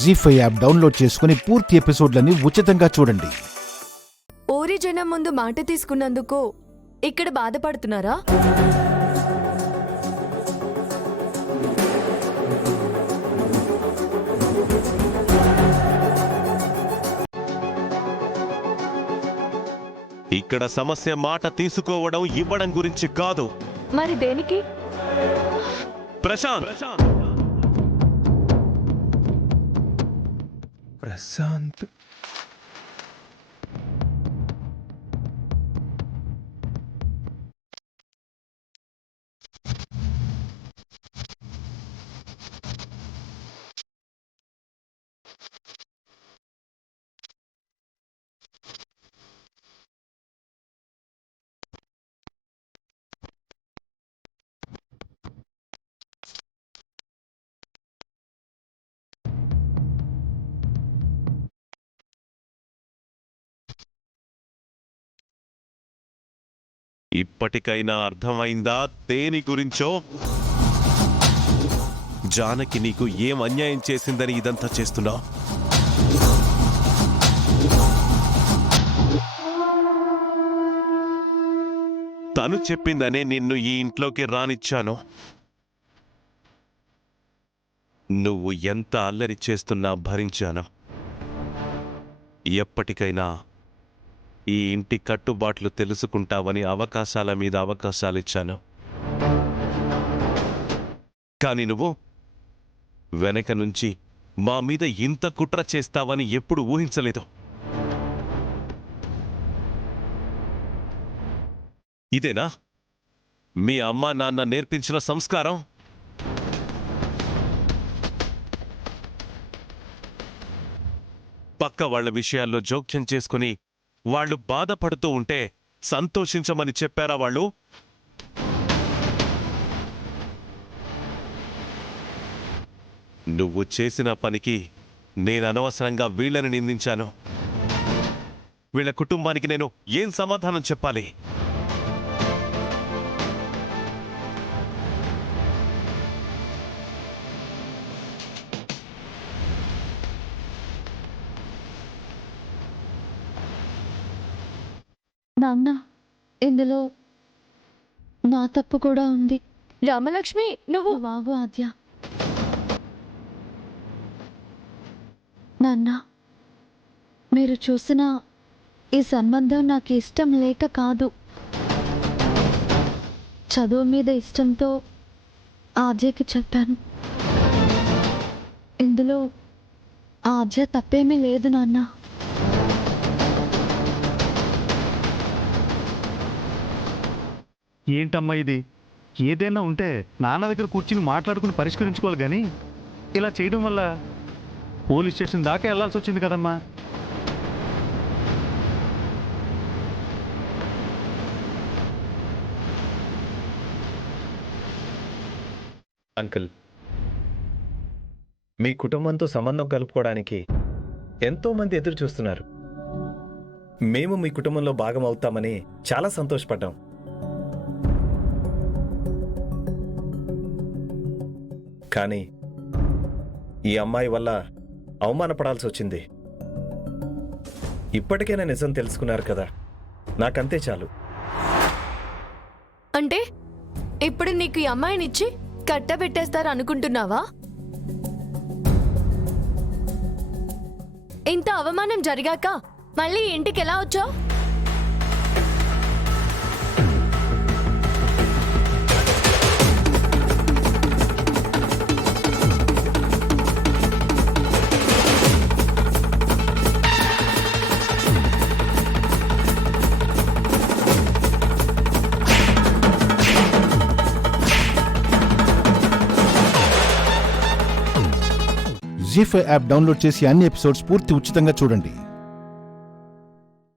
జీ5 app download చేసుకుని పూర్తి ఎపిసోడ్లని ఉచితంగా చూడండి. ఓరి జనం ముందు మాట తీసుకున్నందుకు ఇక్కడ బాధపడుతున్నారా? ఇక్కడ సమస్య మాట తీసుకోవడం ఇవ్వడం గురించి కాదు. మరి దేనికి? ప్రశాంత్ ఇప్పటికైనా అర్థమైందా దేని గురించో? జానకి నీకు ఏం అన్యాయం చేసిందని ఇదంతా చేస్తున్నావు? తను చెప్పిందనే నిన్ను ఈ ఇంట్లోకి రానిచ్చాను. నువ్వు ఎంత అల్లరి చేస్తున్నా భరించాను. ఎప్పటికైనా ఈ ఇంటి కట్టుబాట్లు తెలుసుకుంటావని అవకాశాల మీద అవకాశాలిచ్చాను. కాని నువ్వు వెనక నుంచి మా మీద ఇంత కుట్ర చేస్తావని ఎప్పుడు ఊహించలేదు. ఇదేనా మీ అమ్మా నాన్న నేర్పించిన సంస్కారం? పక్క వాళ్ళ విషయాల్లో జోక్యం చేసుకుని వాళ్ళు బాధపడుతూ ఉంటే సంతోషించమని చెప్పారా వాళ్ళు? నువ్వు చేసిన పనికి నేను అనవసరంగా వీళ్ళని నిందించాను. వీళ్ళ కుటుంబానికి నేను ఏం సమాధానం చెప్పాలి? నాన్న, ఇందులో నా తప్పు కూడా ఉంది. రామలక్ష్మి, నువ్వు బాబు ఆద్య. నాన్న, మీరు చూసిన ఈ సంబంధం నాకు ఇష్టం లేక కాదు, చదువు మీద ఇష్టంతో ఆద్యకి చెప్పాను. ఇందులో ఆద్య తప్పేమీ లేదు నాన్న. ఏంటమ్మా ఇది? ఏదైనా ఉంటే నాన్న దగ్గర కూర్చుని మాట్లాడుకుని పరిష్కరించుకోవాలి, కానీ ఇలా చేయడం వల్ల పోలీస్ స్టేషన్ దాకా వెళ్లాల్సి వచ్చింది కదమ్మా. అంకుల్, మీ కుటుంబంతో సంబంధం కలుపుకోవడానికి ఎంతోమంది ఎదురు చూస్తున్నారు. మేము మీ కుటుంబంలో భాగం అవుతామని చాలా సంతోషపడ్డాం. కానీ ఈ అమ్మాయి వల్ల అవమానపడాల్సి వచ్చింది. ఇప్పటికైనా నిజం తెలుసుకున్నారు కదా, నాకంతే చాలు. అంటే ఇప్పుడు నీకు ఈ అమ్మాయినిచ్చి కట్టబెట్టేస్తారు అనుకుంటున్నావా? ఇంత అవమానం జరిగాక మళ్ళీ ఇంటికి ఎలా వచ్చావు? జీ5 యాప్ డౌన్లోడ్ చేసి అన్ని ఎపిసోడ్స్ పూర్తి ఉచితంగా చూడండి.